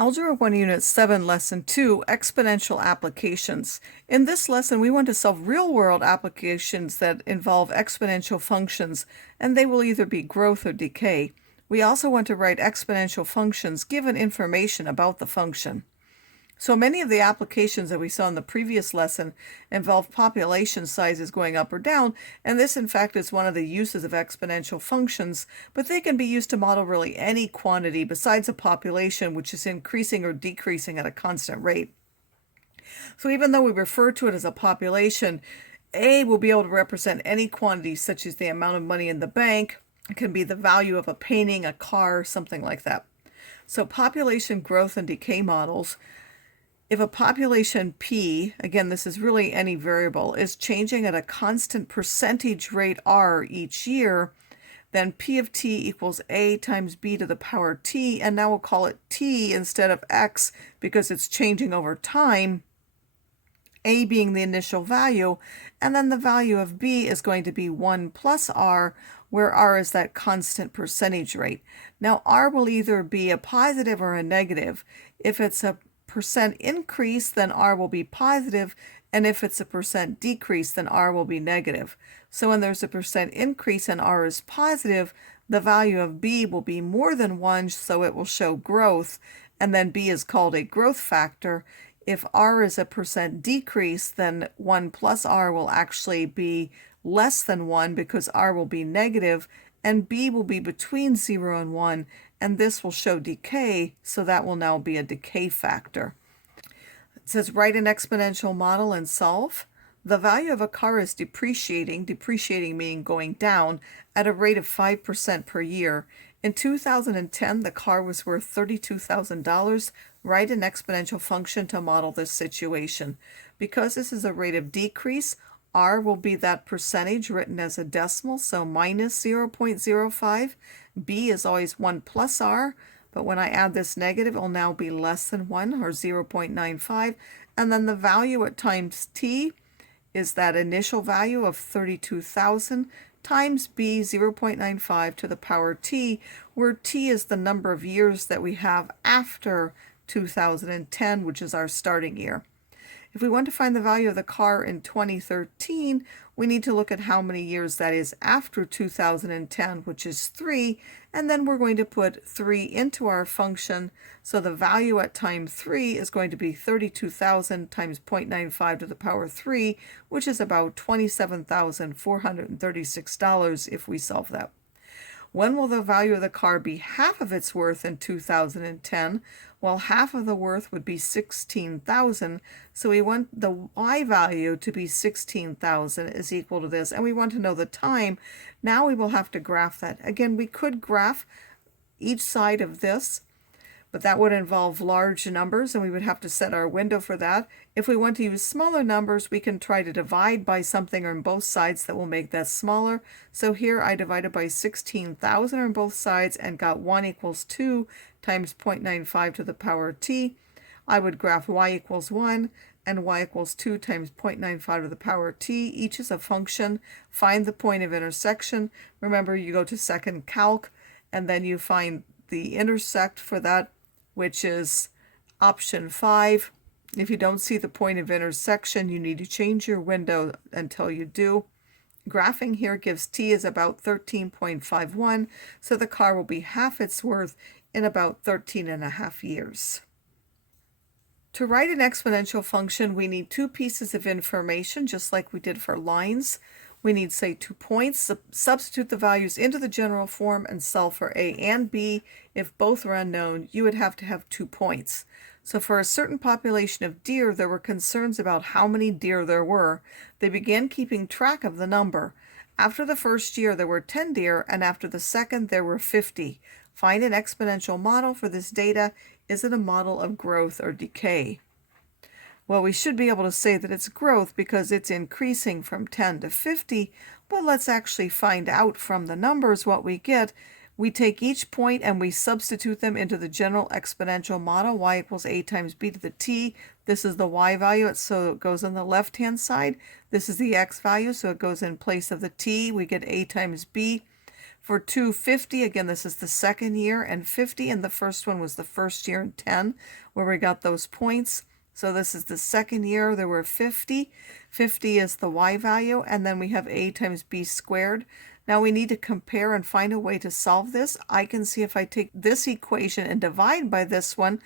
Algebra 1 Unit 7 Lesson 2 Exponential Applications. In this lesson we want to solve real-world applications that involve exponential functions, and they will either be growth or decay. We also want to write exponential functions given information about the function. So many of the applications that we saw in the previous lesson involve population sizes going up or down, and this in fact is one of the uses of exponential functions, but they can be used to model really any quantity besides a population which is increasing or decreasing at a constant rate. So even though we refer to it as a population, A will be able to represent any quantity such as the amount of money in the bank. It can be the value of a painting, a car, something like that. So population growth and decay models. If a population P, again, this is really any variable, is changing at a constant percentage rate R each year, then P of T equals A times B to the power T, and now we'll call it T instead of X because it's changing over time, A being the initial value, and then the value of B is going to be 1 plus R, where R is that constant percentage rate. Now R will either be a positive or a negative. If it's a percent increase, then R will be positive, and if it's a percent decrease, then R will be negative. So when there's a percent increase and R is positive, the value of B will be more than 1, so it will show growth, and then B is called a growth factor. If R is a percent decrease, then 1 plus R will actually be less than 1 because R will be negative, and B will be between 0 and 1, and this will show decay, so that will now be a decay factor. It says write an exponential model and solve. The value of a car is depreciating meaning going down, at a rate of 5% per year. In 2010, the car was worth $32,000. Write an exponential function to model this situation. Because this is a rate of decrease, R will be that percentage written as a decimal, so minus 0.05. B is always 1 plus R, but when I add this negative, it will now be less than 1, or 0.95. And then the value at times T is that initial value of 32,000 times B, 0.95 to the power T, where T is the number of years that we have after 2010, which is our starting year. If we want to find the value of the car in 2013, we need to look at how many years that is after 2010, which is 3, and then we're going to put 3 into our function. So the value at time 3 is going to be 32,000 times 0.95 to the power 3, which is about $27,436 if we solve that. When will the value of the car be half of its worth in 2010? Well, half of the worth would be 16,000, so we want the y value to be 16,000 is equal to this, and we want to know the time. Now we will have to graph that. Again, we could graph each side of this, but that would involve large numbers, and we would have to set our window for that. If we want to use smaller numbers, we can try to divide by something on both sides that will make that smaller. So here I divided by 16,000 on both sides and got 1 equals 2 times 0.95 to the power T. I would graph y equals 1 and y equals 2 times 0.95 to the power T. Each is a function. Find the point of intersection. Remember, you go to second calc, and then you find the intersect for that, which is option 5. If you don't see the point of intersection, you need to change your window until you do. Graphing here gives T is about 13.51, so the car will be half its worth in about 13.5 years. To write an exponential function, we need 2 pieces of information, just like we did for lines. We need, say, 2 points. Substitute the values into the general form and solve for A and B. If both are unknown, you would have to have 2 points. So for a certain population of deer, there were concerns about how many deer there were. They began keeping track of the number. After the first year, there were 10 deer, and after the second, there were 50. Find an exponential model for this data. Is it a model of growth or decay? Well, we should be able to say that it's growth because it's increasing from 10 to 50, but let's actually find out from the numbers what we get. We take each point and we substitute them into the general exponential model, y equals a times b to the t. This is the y value, so it goes on the left-hand side. This is the x value, so it goes in place of the t. We get a times b. For 250, again, this is the second year, and 50 and the first one was the first year in 10 where we got those points. So this is the second year, there were 50. 50 is the y value, and then we have a times b squared. Now we need to compare and find a way to solve this. I can see if I take this equation and divide by this one,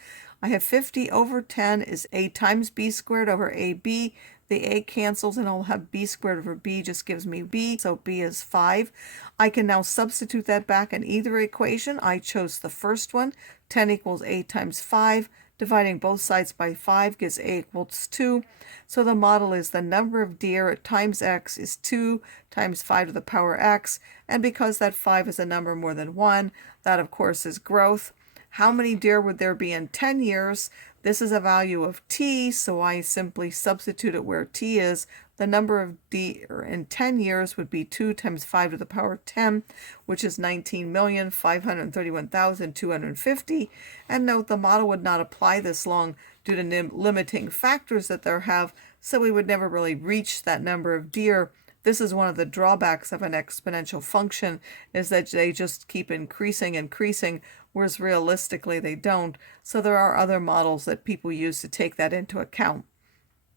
I have 50 over 10 is a times b squared over ab. The a cancels and I'll have b squared over b just gives me b, so b is 5. I can now substitute that back in either equation. I chose the first one. 10 equals a times 5. Dividing both sides by 5 gives a equals 2. So the model is the number of deer times x is 2 times 5 to the power x. And because that 5 is a number more than 1, that of course is growth. How many deer would there be in 10 years? This is a value of t, so I simply substitute it where t is. The number of deer in 10 years would be 2 times 5 to the power 10, which is 19,531,250. And note the model would not apply this long due to limiting factors that there have, so we would never really reach that number of deer. This is one of the drawbacks of an exponential function, is that they just keep increasing, whereas realistically they don't. So there are other models that people use to take that into account.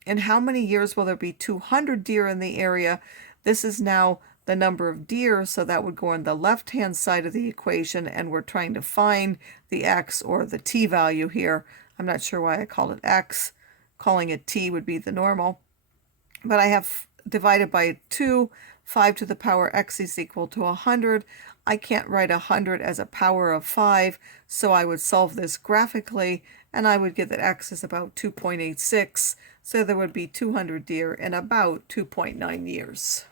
In how many years will there be 200 deer in the area? This is now the number of deer, so that would go on the left-hand side of the equation, and we're trying to find the x or the t value here. I'm not sure why I called it x. Calling it t would be the normal. But I have divided by 2, 5 to the power x is equal to 100. I can't write 100 as a power of 5, so I would solve this graphically, and I would get that x is about 2.86, so there would be 200 deer in about 2.9 years.